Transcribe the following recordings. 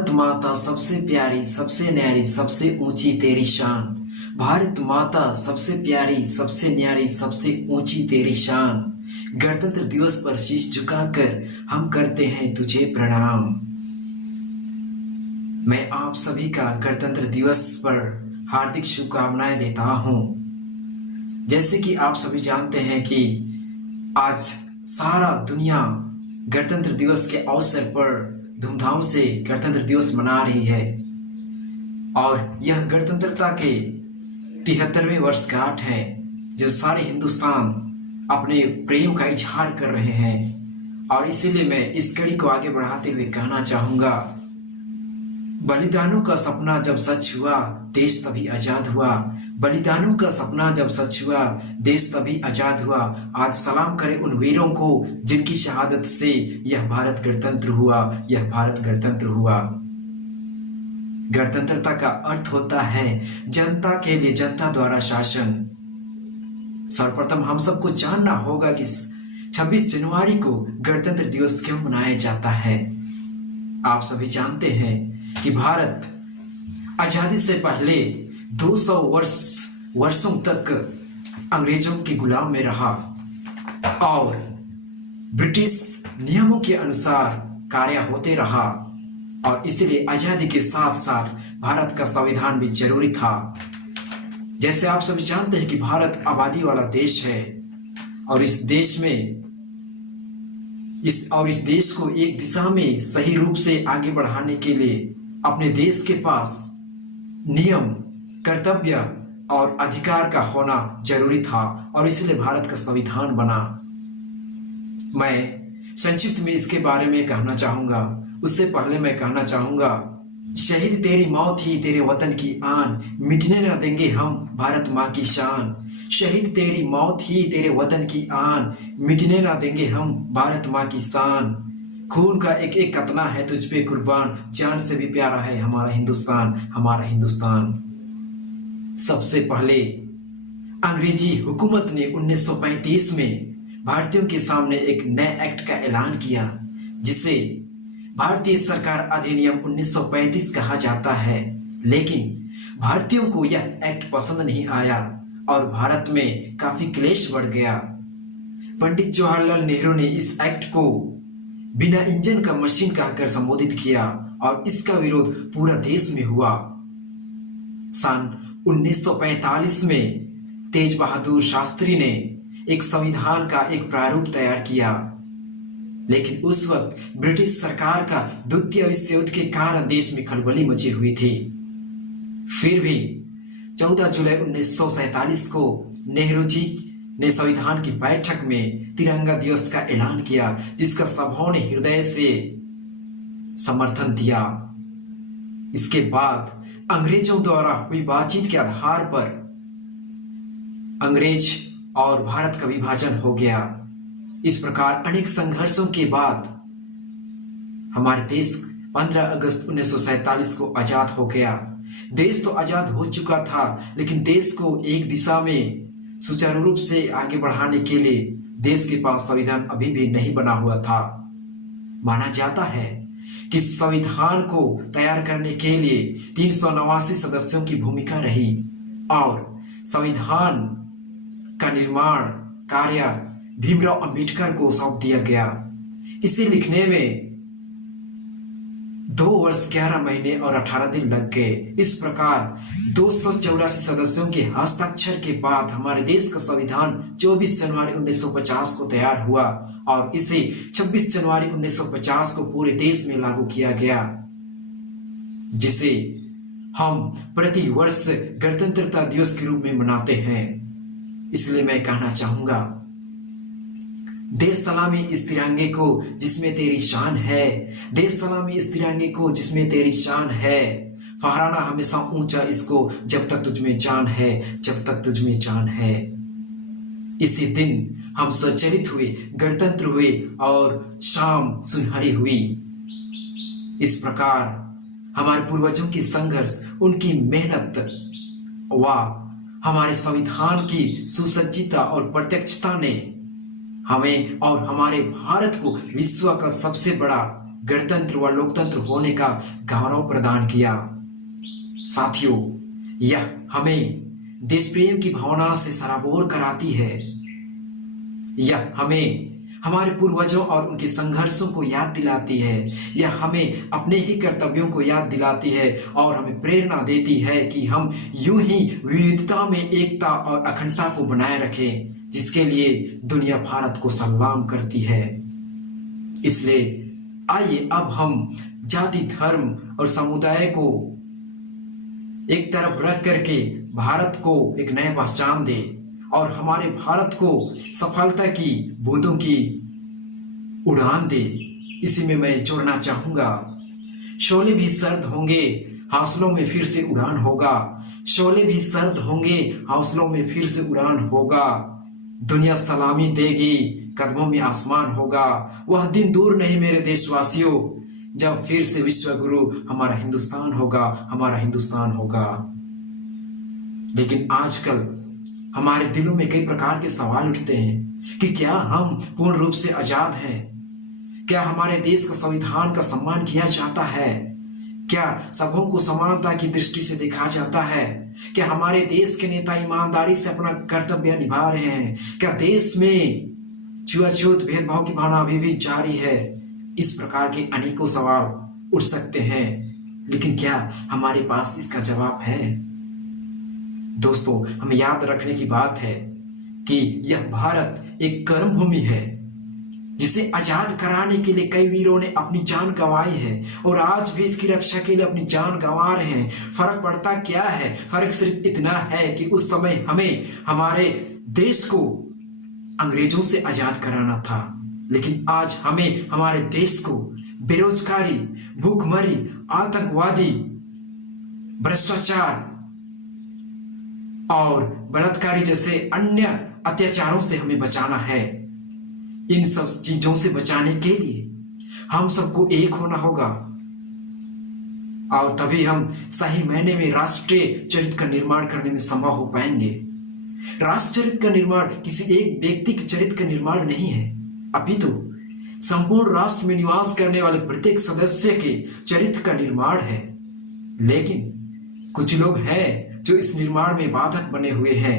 भारत माता सबसे प्यारी, सबसे न्यारी, सबसे ऊंची तेरी शान। भारत माता सबसे प्यारी, सबसे न्यारी, सबसे ऊंची तेरी शान। गणतंत्र दिवस पर शीश झुकाकर हम करते हैं तुझे प्रणाम। मैं आप सभी का गणतंत्र दिवस पर हार्दिक शुभकामनाएं देता हूं। जैसे कि आप सभी जानते हैं कि आज सारा दुनिया गणतंत्र दिवस के अवसर पर धूमधाम से गणतंत्र दिवस मना रही है और यह गणतंत्रता के 73वें वर्षगांठ है, जो सारे हिंदुस्तान अपने प्रेम का इजहार कर रहे हैं। और इसीलिए मैं इस कड़ी को आगे बढ़ाते हुए कहना चाहूंगा, बलिदानों का सपना जब सच हुआ, देश तभी आजाद हुआ। बलिदानों का सपना जब सच हुआ, देश तभी आजाद हुआ। आज सलाम करें उन वीरों को जिनकी शहादत से यह भारत गणतंत्र हुआ, यह भारत गणतंत्र हुआ। गणतंत्रता का अर्थ होता है जनता के लिए जनता द्वारा शासन। सर्वप्रथम हम सबको जानना होगा कि 26 जनवरी को गणतंत्र दिवस क्यों मनाया जाता है। आप सभी जानते हैं कि भारत आजादी से पहले 200 वर्षों तक अंग्रेजों के गुलाम में रहा और ब्रिटिश नियमों के अनुसार कार्य होते रहा, और इसलिए आजादी के साथ साथ भारत का संविधान भी जरूरी था। जैसे आप सभी जानते हैं कि भारत आबादी वाला देश है और इस देश को एक दिशा में सही रूप से आगे बढ़ाने के लिए अपने देश के पास नियम, कर्तव्य और अधिकार का होना जरूरी था, और इसलिए भारत का संविधान बना। मैं संक्षिप्त में इसके बारे में कहना चाहूंगा। उससे पहले मैं कहना चाहूंगा, शहीद तेरी मौत ही तेरे वतन की आन, मिटने न देंगे हम भारत माँ की शान। शहीद तेरी मौत ही तेरे वतन की आन, मिटने न देंगे हम भारत माँ की शान। खून का एक एक कतरा है तुझ पे कुर्बान, जान से भी प्यारा है हमारा हिंदुस्तान, हमारा हिंदुस्तान। सबसे पहले अंग्रेजी हुकूमत ने 1935 में भारतीयों के सामने एक नए एक्ट का ऐलान किया, जिसे भारतीय सरकार अधिनियम 1935 कहा जाता है। लेकिन भारतीयों को यह एक्ट पसंद नहीं आया और भारत में काफी क्लेश बढ़ गया। पंडित जवाहरलाल नेहरू ने इस एक्ट को बिना इंजन का मशीन कहकर संबोधित किया और इसका विरोध पूरा देश में हुआ। सन 1945 में तेज बहादुर शास्त्री ने एक संविधान का एक प्रारूप तैयार किया, लेकिन उस वक्त ब्रिटिश सरकार का द्वितीय विश्व युद्ध के कारण देश में खलबली मची हुई थी। फिर भी 14 जुलाई 1947 को नेहरू जी ने संविधान की बैठक में तिरंगा दिवस का ऐलान किया, जिसका सबों ने हृदय से समर्थन दिया। इसके बाद अंग्रेजों द्वारा हुई बातचीत के आधार पर अंग्रेज और भारत का विभाजन हो गया। इस प्रकार अनेक संघर्षों के बाद हमारे देश 15 अगस्त 1947 को आजाद हो गया। देश तो आजाद हो चुका था, लेकिन देश को एक दिशा में सुचारू रूप से आगे बढ़ाने के लिए देश के पास संविधान अभी भी नहीं बना हुआ था। माना जाता है कि संविधान को तैयार करने के लिए 389 सदस्यों की भूमिका रही और संविधान का निर्माण कार्य भीमराव अंबेडकर को सौंप दिया गया। इसे लिखने में 2 वर्ष 11 महीने और 18 दिन लग गए। इस प्रकार 284 सदस्यों के हस्ताक्षर के बाद हमारे देश का संविधान 24 जनवरी 1950 को तैयार हुआ और इसे 26 जनवरी 1950 को पूरे देश में लागू किया गया, जिसे हम प्रति वर्ष गणतंत्रता दिवस के रूप में मनाते हैं। इसलिए मैं कहना चाहूंगा, देश सलामी इस तिरंगे को जिसमें तेरी शान है, देश सलामी इस तिरंगे को जिसमें तेरी शान है। फहराना हमेशा ऊंचा इसको जब तक तुझमें जान है, जब तक तुझमें जान है। इसी दिन हम स्वचलित हुए, गणतंत्र हुए और शाम सुनहरी हुई। इस प्रकार हमारे पूर्वजों की संघर्ष, उनकी मेहनत व हमारे संविधान की सुसज्जितता और प्रत्यक्षता ने हमें और हमारे भारत को विश्व का सबसे बड़ा गणतंत्र व लोकतंत्र होने का गौरव प्रदान किया। साथियों, यह हमें देश प्रेम की भावना से सराबोर कराती है। यह हमें हमारे पूर्वजों और उनके संघर्षों को याद दिलाती है। यह हमें अपने ही कर्तव्यों को याद दिलाती है और हमें प्रेरणा देती है कि हम यूं ही विविधता में एकता और अखंडता को बनाए रखें, जिसके लिए दुनिया भारत को सलाम करती है। इसलिए आइए अब हम जाति, धर्म और समुदाय को एक तरफ रख करके भारत को एक नई पहचान दे और हमारे भारत को सफलता की बूंदों की उड़ान दे। इसी में मैं जोड़ना चाहूंगा, शोले भी सर्द होंगे, हौसलों में फिर से उड़ान होगा। शोले भी सर्द होंगे, हौसलों में फिर से उड़ान होगा। दुनिया सलामी देगी, कदमों में आसमान होगा। वह दिन दूर नहीं मेरे देशवासियों, जब फिर से विश्व गुरु हमारा हिंदुस्तान होगा, हमारा हिंदुस्तान होगा। लेकिन आजकल हमारे दिलों में कई प्रकार के सवाल उठते हैं कि क्या हम पूर्ण रूप से आजाद हैं? क्या हमारे देश का संविधान का सम्मान किया जाता है? क्या सबों को समानता की दृष्टि से देखा जाता है? क्या हमारे देश के नेता ईमानदारी से अपना कर्तव्य निभा रहे हैं? क्या देश में छुआछूत, भेदभाव की भावना अभी भी जारी है? इस प्रकार के अनेकों सवाल उठ सकते हैं, लेकिन क्या हमारे पास इसका जवाब है? दोस्तों, हमें याद रखने की बात है कि यह भारत एक कर्म भूमि है, जिसे आजाद कराने के लिए कई वीरों ने अपनी जान गंवाई है और आज भी इसकी रक्षा के लिए अपनी जान गंवा रहे हैं। फर्क पड़ता क्या है? फर्क सिर्फ इतना है कि उस समय हमें हमारे देश को अंग्रेजों से आजाद कराना था, लेकिन आज हमें हमारे देश को बेरोजगारी, भूखमरी, आतंकवादी, भ्रष्टाचार और बलात्कारी जैसे अन्य अत्याचारों से हमें बचाना है। इन सब चीजों से बचाने के लिए हम सबको एक होना होगा और तभी हम सही मायने में राष्ट्रीय चरित्र का निर्माण करने में संभव हो पाएंगे। राष्ट्र चरित्र का निर्माण किसी एक व्यक्ति के चरित्र का निर्माण नहीं है, अपितु संपूर्ण राष्ट्र में निवास करने वाले प्रत्येक सदस्य के चरित्र का निर्माण है। लेकिन कुछ लोग हैं जो इस निर्माण में बाधक बने हुए हैं।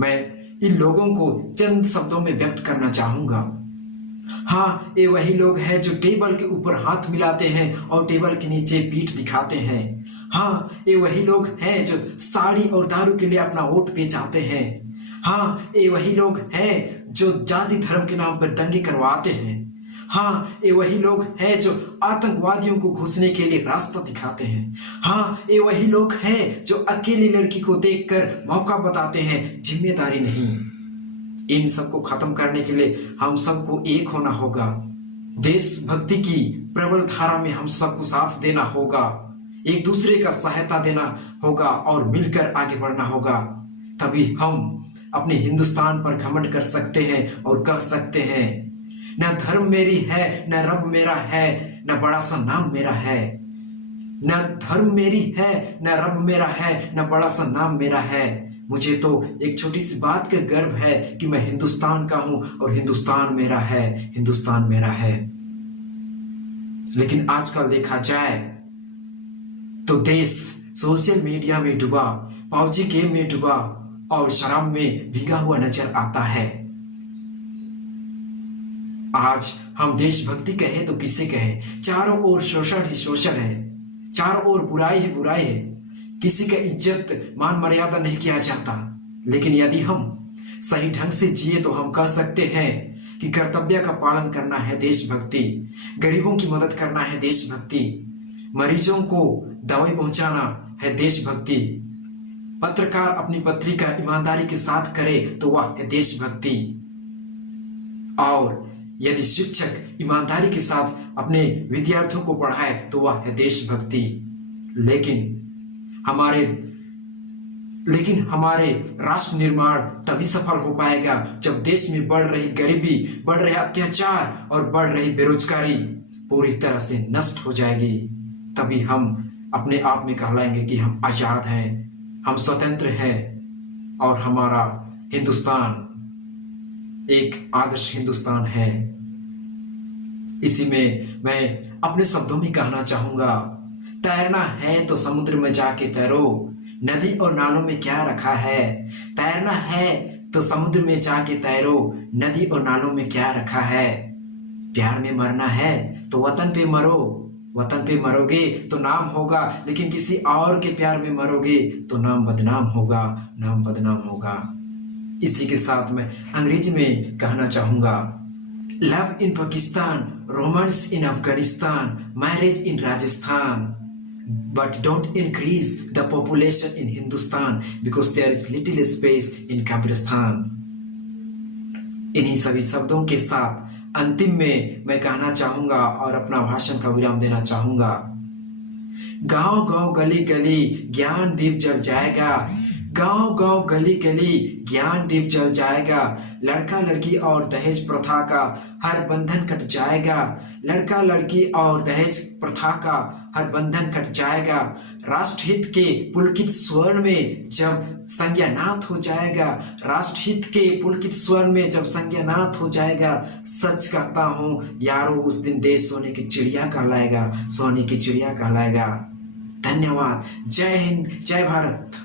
मैं इन लोगों को चंद शब्दों में व्यक्त करना चाहूंगा। हाँ, ये वही लोग हैं जो टेबल के ऊपर हाथ मिलाते हैं और टेबल के नीचे पीठ दिखाते हैं। हाँ, ये वही लोग हैं जो साड़ी और दारू के लिए अपना वोट बेचाते हैं। हाँ, ये वही लोग हैं जो जाति धर्म के नाम पर दंगे करवाते हैं। हाँ, ये वही लोग हैं जो आतंकवादियों को घुसने के लिए रास्ता दिखाते हैं। हाँ, ये वही लोग हैं जो अकेली लड़की को देखकर मौका बताते हैं, जिम्मेदारी नहीं। इन सबको खत्म करने के लिए हम सबको एक होना होगा। देशभक्ति की प्रबल धारा में हम सबको साथ देना होगा, एक दूसरे का सहायता देना होगा और मिलकर आगे बढ़ना होगा। तभी हम अपने हिंदुस्तान पर घमंड कर सकते हैं और कह सकते हैं, न धर्म मेरी है, न रब मेरा है, न बड़ा सा नाम मेरा है। न धर्म मेरी है, न रब मेरा है, न बड़ा सा नाम मेरा है। मुझे तो एक छोटी सी बात का गर्व है कि मैं हिंदुस्तान का हूं और हिंदुस्तान मेरा है, हिंदुस्तान मेरा है। लेकिन आजकल देखा जाए तो देश सोशल मीडिया में डूबा, पबजी गेम में डूबा और शराब में भीगा हुआ नजर आता है। आज हम देशभक्ति कहें तो किसे कहें? चारों ओर शोषण ही शोषण है, चारों ओर बुराई ही बुराई है। किसी का इज्जत मान मर्यादा नहीं किया जाता। लेकिन यदि हम सही ढंग से जिए तो हम कह सकते हैं कि कर्तव्य का पालन करना है देशभक्ति, गरीबों की मदद करना है देशभक्ति, मरीजों को दवाई पहुंचाना है देशभक्ति, पत्रकार अपनी पत्रिका ईमानदारी के साथ करे तो वह है देशभक्ति, और यदि शिक्षक ईमानदारी के साथ अपने विद्यार्थियों को पढ़ाए तो वह है देशभक्ति। लेकिन हमारे राष्ट्र निर्माण तभी सफल हो पाएगा जब देश में बढ़ रही गरीबी, बढ़ रहे अत्याचार और बढ़ रही बेरोजगारी पूरी तरह से नष्ट हो जाएगी। तभी हम अपने आप में कहलाएंगे कि हम आजाद हैं, हम स्वतंत्र हैं और हमारा हिंदुस्तान एक आदर्श हिंदुस्तान है। इसी में मैं अपने शब्दों में कहना चाहूंगा, तैरना है तो समुद्र में जाके तैरो, नदी और नालों में क्या रखा है। तैरना है तो समुद्र में जाके तैरो, नदी और नालों में क्या रखा है। प्यार में मरना है तो वतन पे मरो, वतन पे मरोगे तो नाम होगा, लेकिन किसी और के प्यार में मरोगे तो नाम बदनाम होगा, नाम बदनाम होगा। इसी के साथ मैं अंग्रेजी में कहना चाहूंगा, love in Pakistan, romance in Afghanistan, marriage in Rajasthan, but don't increase the population in Hindustan because there is little space in Kabristan। इन्हीं सभी शब्दों के साथ अंतिम में मैं कहना चाहूंगा और अपना भाषण का विराम देना चाहूंगा, गांव गांव गली गली ज्ञान दीप जल जाएगा, गांव गांव गली गली ज्ञान दीप जल जाएगा, लड़का लड़की और दहेज प्रथा का हर बंधन कट जाएगा, लड़का लड़की और दहेज प्रथा का हर बंधन कट जाएगा। राष्ट्रहित के पुलकित स्वर्ण में जब संज्ञानाथ हो जाएगा, राष्ट्रहित के पुलकित स्वर्ण में जब संज्ञानाथ हो जाएगा, सच कहता हूँ यारों उस दिन देश सोने की चिड़िया कहलाएगा, सोने की चिड़िया कहलाएगा। धन्यवाद। जय हिंद, जय भारत।